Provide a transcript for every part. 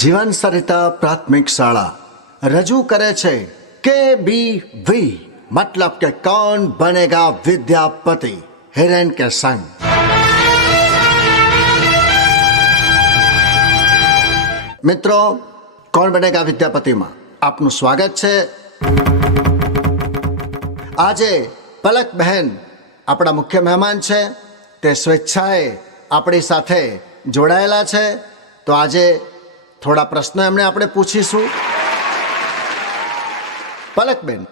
જીવન સરિતા પ્રાથમિક શાળા રજૂ કરે છે KBV मतलब કે कौन बनेगा विद्यापति हिरेन के संग। મિત્રો, कौन बनेगा विद्यापतिમાં આપનું સ્વાગત છે। આજે પલક બહેન આપણા મુખ્ય મહેમાન છે, તે સ્વેચ્છાએ આપણી સાથે જોડાયેલા છે, તો આજે થોડા પ્રશ્નો એમને આપણે પૂછીશું। પલકબેન,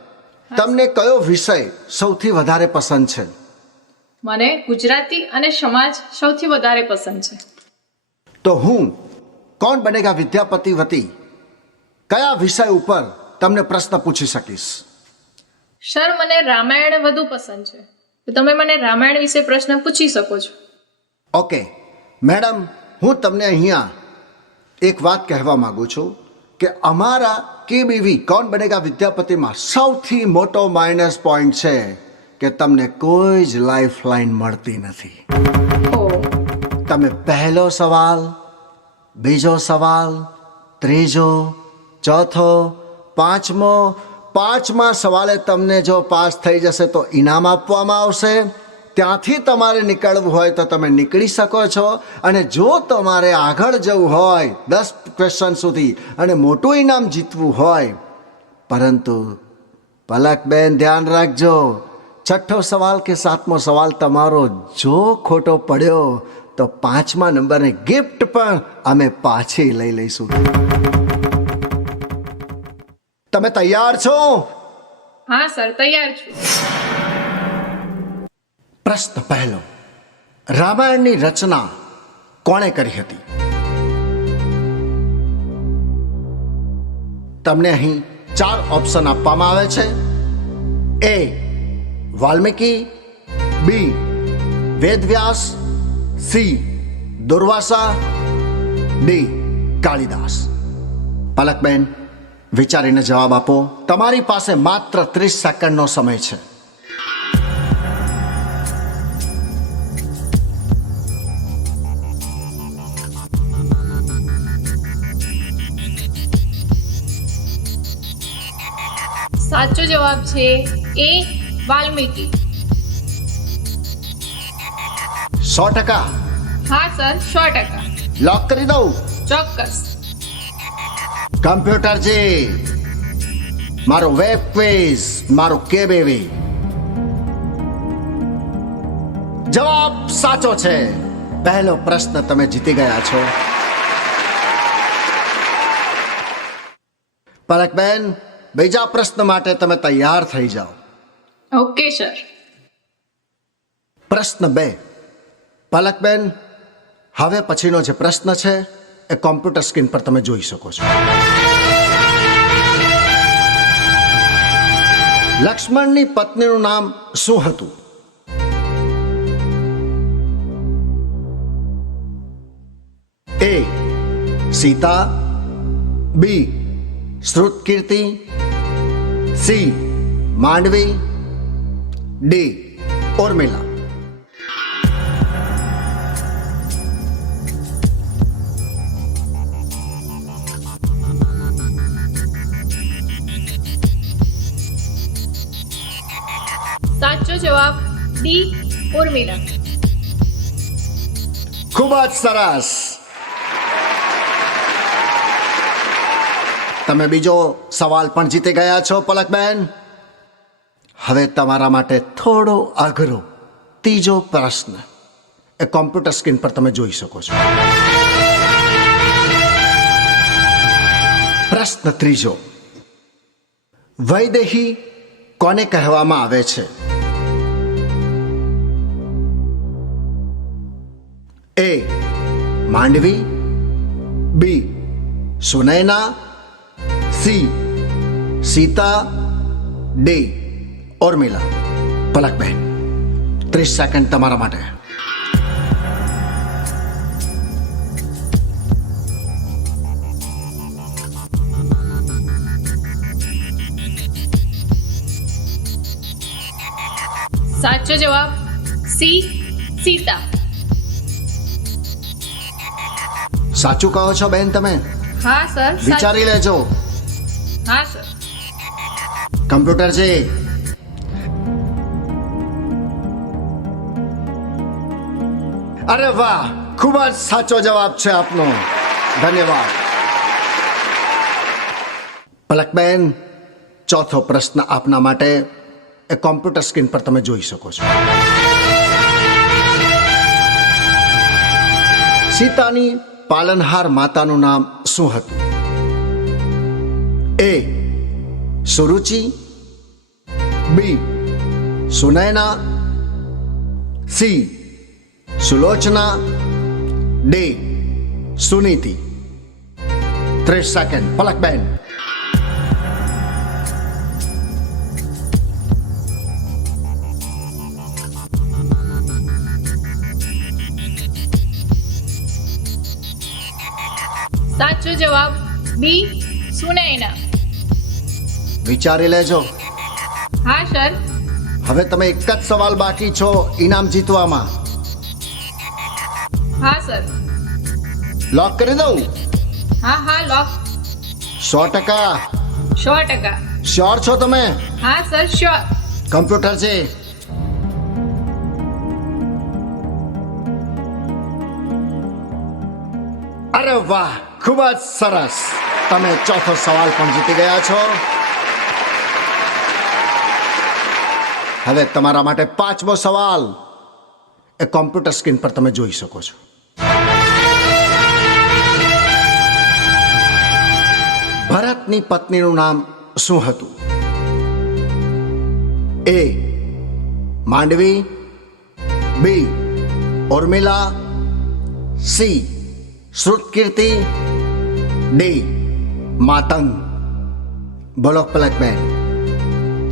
તમને કયો વિષય સૌથી વધારે પસંદ છે? મને ગુજરાતી અને સમાજ સૌથી વધારે પસંદ છે। તો હું કોણ બનેગા વિદ્યાપતિ વતી કયા વિષય ઉપર તમને પ્રશ્ન પૂછી શકીશ? સર, મને રામાયણ વધુ પસંદ છે, તો તમે મને રામાયણ વિશે પ્રશ્ન પૂછી શકો છો। ઓકે મેડમ, હું તમને અહીંયા એક વાત કહેવા માંગુ છું કે અમારા KBV કોણ બનેગા વિદ્યાપતિમાં સૌથી મોટો માઇનસ પોઈન્ટ છે કે તમને કોઈ જ લાઈફ લાઈન મળતી નથી। ઓ, તમે પહેલો સવાલ, બીજો સવાલ, ત્રીજો, ચોથો, પાંચમા સવાલે તમને જો પાસ થઈ જશે તો ઇનામ આપવામાં આવશે। ત્યાંથી તમારે નીકળવું હોય તો તમે નીકળી શકો છો, અને જો તમારે આગળ જવું હોય 10 ક્વેશ્ચન સુધી અને મોટું ઇનામ જીતવું હોય, પરંતુ પલકબેન ધ્યાન રાખજો, છઠ્ઠો સવાલ કે સાતમો સવાલ તમારો જો ખોટો પડ્યો તો 5મા નંબરની ગિફ્ટ પણ અમે પાછી લઈ લઈશું। તમે તૈયાર છો? હા સર, તૈયાર છું। પ્રશ્ન પહેલો, રામાયણની રચના કોણે કરી હતી? તમને અહીં 4 ઓપ્શન આપવામાં આવે છે। A Valmiki, B Ved Vyas, C Durvasa, D Kalidas. Palakben, વિચારીને જવાબ આપો, તમારી પાસે માત્ર 30 સેકન્ડનો સમય છે। સાચો જવાબ છે A વાલ્મીકી। 100%? હા સર, 100%। લોક કરી દઉં? ચોક્કસ। કમ્પ્યુટરજી, મારો વેબ ક્વિઝ, મારું KBV જવાબ સાચો છે। પહેલો પ્રશ્ન તમે જીતી ગયા છો। પલકબેન, બીજા પ્રશ્ન માટે તમે તૈયાર થઈ જાઓ। Okay sir. પ્રશ્ન 2, પલકબેન, હવે પછીનો જે પ્રશ્ન છે એ કોમ્પ્યુટર સ્ક્રીન પર તમે જોઈ શકો છો। લક્ષ્મણની પત્નીનું નામ શું હતું? A Sita, B શ્રુતકીર્તિ, C Mandvi, D Urmila. સાચો જવાબ D ઉર્મિલા। ખૂબ જ સરસ। તમે બીજો સવાલ પણ જીતી ગયા છો પલકબેન। હવે તમારા માટે થોડો અઘરો ત્રીજો પ્રશ્ન એ કોમ્પ્યુટર સ્ક્રીન પર તમે જોઈ શકો છો। પ્રશ્ન ત્રીજો, વૈદેહી કોને કહેવામાં આવે છે? A Mandvi, B સુનૈના, C Sita, D Urmila. Palakben, 30 second તમારા માટે। સાચો જવાબ C સીતા। સાચું કહો છો બેન તમે? હા સર વિચારી લેજો. હા સર. કમ્પ્યુટરજી, અરે વાહ, ખૂબ જ સાચો જવાબ છે આપનો. ધન્યવાદ. પલકબેન, ચોથો પ્રશ્ન આપના માટે એ કોમ્પ્યુટર સ્ક્રીન પર તમે જોઈ શકો છો. સીતાની પાલનહાર માતાનું નામ શું હતું? A Suruchi, B Sunayana, C Sulochana, D Suniti. 30 second. પલકબેન. સાચો જવાબ બી સુનયના. વિચારી લેજો. હા સર. હવે તમે એક જ સવાલ બાકી છો ઇનામ જીતવામાં. હા સર. લોક કરી દઉં? હા લોક. 100%. 100%. શ્યોર છો તમે? હા સર શ્યોર. કમ્પ્યુટર છે. અરે વાહ, ખૂબ જ સરસ. તમે ચોથો સવાલ પણ જીતી ગયા છો. હવે તમારા માટે પાંચમો સવાલ એ કોમ્પ્યુટર સ્ક્રીન પર તમે જોઈ શકો છો. ભરતની પત્નીનું નામ શું હતું? એ માંડવી, બી ઉર્મિલા, સી શ્રુતકીર્તિ, ડી માતંગ. બોલો પલકબેન,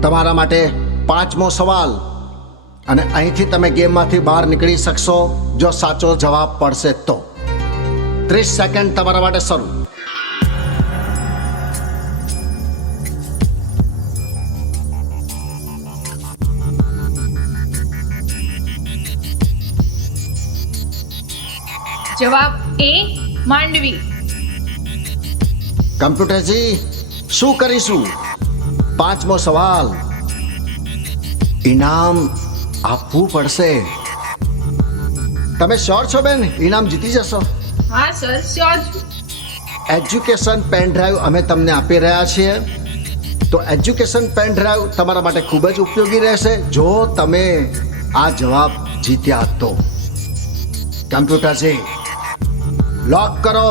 તમારા માટે પાંચમો સવાલ, અને અહીંથી તમે ગેમમાંથી બહાર નીકળી શકશો જો સાચો જવાબ પડશે તો. 30 સેકન્ડ તમારા માટે શરૂ. જવાબ એ માંડવી. કમ્પ્યુટરજી, શું કરીશું? પાંચમો સવાલ, ઇનામ આપવું પડશે. તમે શ્યોર છો બેન? ઇનામ જીતી જશો? હા સર શ્યોર છું. એજ્યુકેશન પેન ડ્રાઈવ અમે તમને આપી રહ્યા છીએ. તો એજ્યુકેશન પેન ડ્રાઈવ તમારા માટે ખૂબ જ ઉપયોગી રહેશે જો તમે આ જવાબ જીત્યા તો. કમ્પ્યુટરજી, લોક કરો.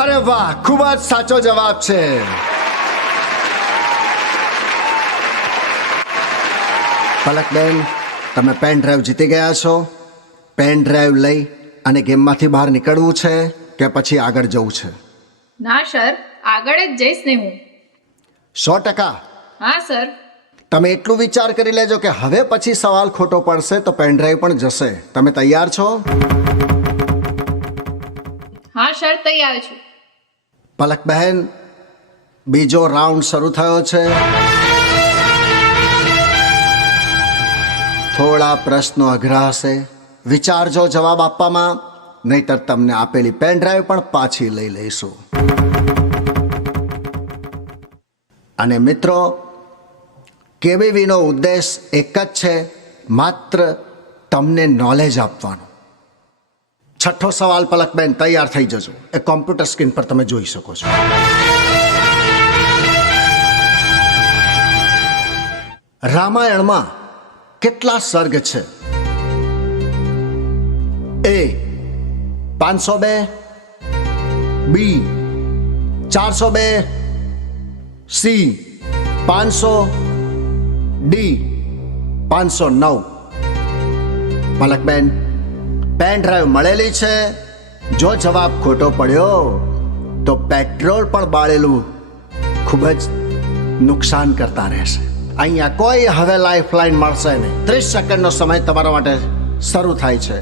અરે વાહ, ખૂબ જ સાચો જવાબ છે. પલકબેન, તમે પેન ડ્રાઈવ જીતી ગયા છો. પેન ડ્રાઈવ લઈ અને ગેમમાંથી બહાર નીકળવું છે કે પછી આગળ જવું છે? ના સર, આગળ જ જઈશ ને હું. 100%. હા સર. તમે એટલું વિચાર કરી લેજો કે હવે પછી સવાલ ખોટો પડશે તો પેન ડ્રાઈવ પણ જશે. તમે તૈયાર છો? હા સર તૈયાર છું. પલકબહેન, બીજો રાઉન્ડ શરૂ થયો છે. થોડા પ્રશ્નો અઘરા હશે. વિચારજો જવાબ આપવામાં, નહીતર તમને આપેલી પેન ડ્રાઈવ પણ પાછી લઈ લઈશું. અને મિત્રો, કેબીવીનો ઉદ્દેશ એક જ છે, માત્ર તમને નોલેજ આપવાનું. છઠ્ઠો સવાલ પલકબેન, તૈયાર થઈ જજો. એ કોમ્પ્યુટર સ્ક્રીન પર તમે જોઈ શકો છો. રામાયણમાં કેટલા સર્ગ છે? A 502, B 402, C 500, D 509. પલકબેન, પેન ડ્રાઈવ મળેલી છે. જો જવાબ ખોટો પડ્યો તો પેટ્રોલ પણ બાળેલું ખૂબ જ નુકસાન કરતા રહેશે. અહીંયા કોઈ હવે લાઈફ લાઈન મળશે નહીં. 30 સેકન્ડનો સમય તમારા માટે શરૂ થાય છે.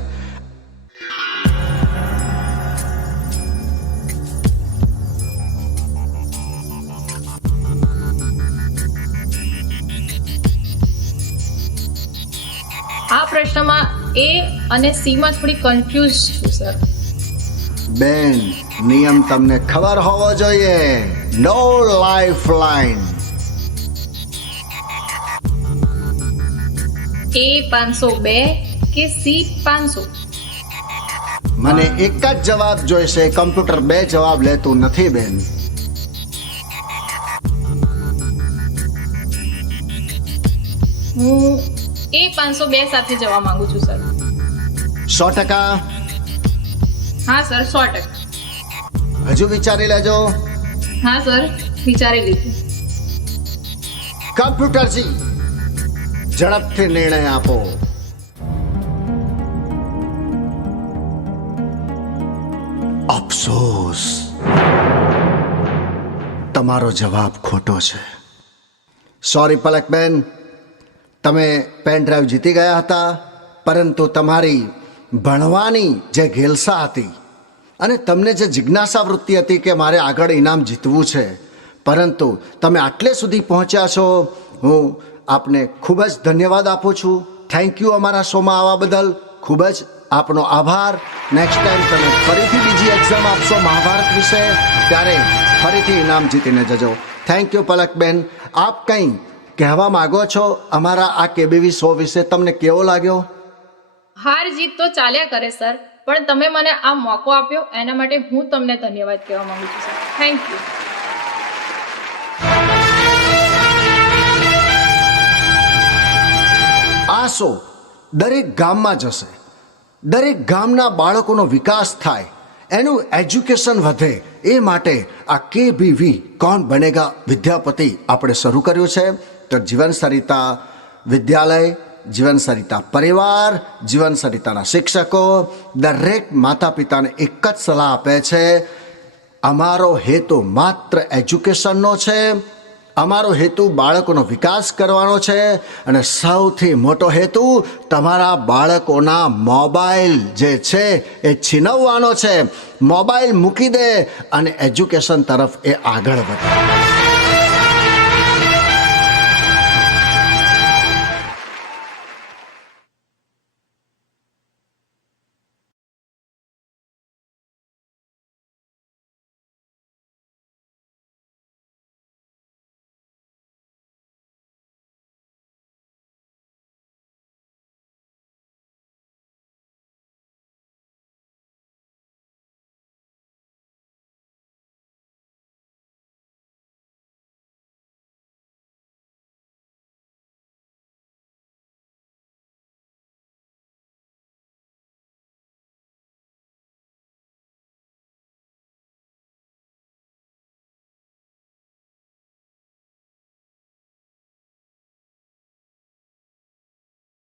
આ પ્રશ્નમાં એ અને સી માં થોડી કન્ફ્યુઝ છું સર. બેન, નિયમ તમને ખબર હોવો જોઈએ. નો લાઈફ લાઈન. એ 502 કે સી 500? મને એક જ જવાબ જોઈશે. કમ્પ્યુટર બે જવાબ લેતું નથી બેન. હું એ 502 સાથે જવા માંગુ છું સર. 100%? હા સર, 100%. હજુ વિચારી લેજો. હા સર, વિચારી લીધું. કમ્પ્યુટરજી, ઝડપથી નિર્ણય આપો. અફસોસ, તમારો જવાબ ખોટો છે. સોરી પલકબેન, તમે પેન ડ્રાઈવ જીતી ગયા હતા, પરંતુ તમારી ભણવાની જે ઘેલસા હતી અને તમને જે જિજ્ઞાસા વૃત્તિ હતી કે મારે આગળ ઇનામ જીતવું છે, પરંતુ તમે આટલે સુધી પહોંચ્યા છો, હું આપને ખૂબ જ ધન્યવાદ આપું છું. થેન્ક યુ અમારા શોમાં આવવા બદલ. ખૂબ જ આપનો આભાર. નેક્સ્ટ ટાઈમ તમે ફરીથી બીજી એક્ઝામ આપશો મહાભારત વિશે, ત્યારે ફરીથી ઇનામ જીતીને જજો. Thank you Palakben. આપ કંઈ કહેવા માગો છો અમારા આ કેબીવી શો વિશે? તમને કેવો લાગ્યો? હાર જીત તો ચાલ્યા કરે સર, પણ તમે મને આ મોકો આપ્યો એના માટે હું તમને ધન્યવાદ કહેવા માંગુ છું સર. Thank you. આ શો દરેક ગામમાં જશે. દરેક ગામના બાળકોનો વિકાસ થાય, એનું એજ્યુકેશન વધે, એ માટે આ કેબીવી કોણ બનેગા વિદ્યાપતિ આપણે શરૂ કર્યું છે. તો જીવન સરિતા વિદ્યાલય, જીવન સરિતા પરિવાર, જીવન સરિતાના શિક્ષકો દરેક માતા પિતાને એક જ સલાહ આપે છે, અમારો હેતુ માત્ર એજ્યુકેશનનો છે, અમારો હેતુ બાળકોનો વિકાસ કરવાનો છે, અને સૌથી મોટો હેતુ તમારા બાળકોના મોબાઈલ જે છે એ છીનવવાનો છે. મોબાઈલ મૂકી દે અને એજ્યુકેશન તરફ એ આગળ વધે.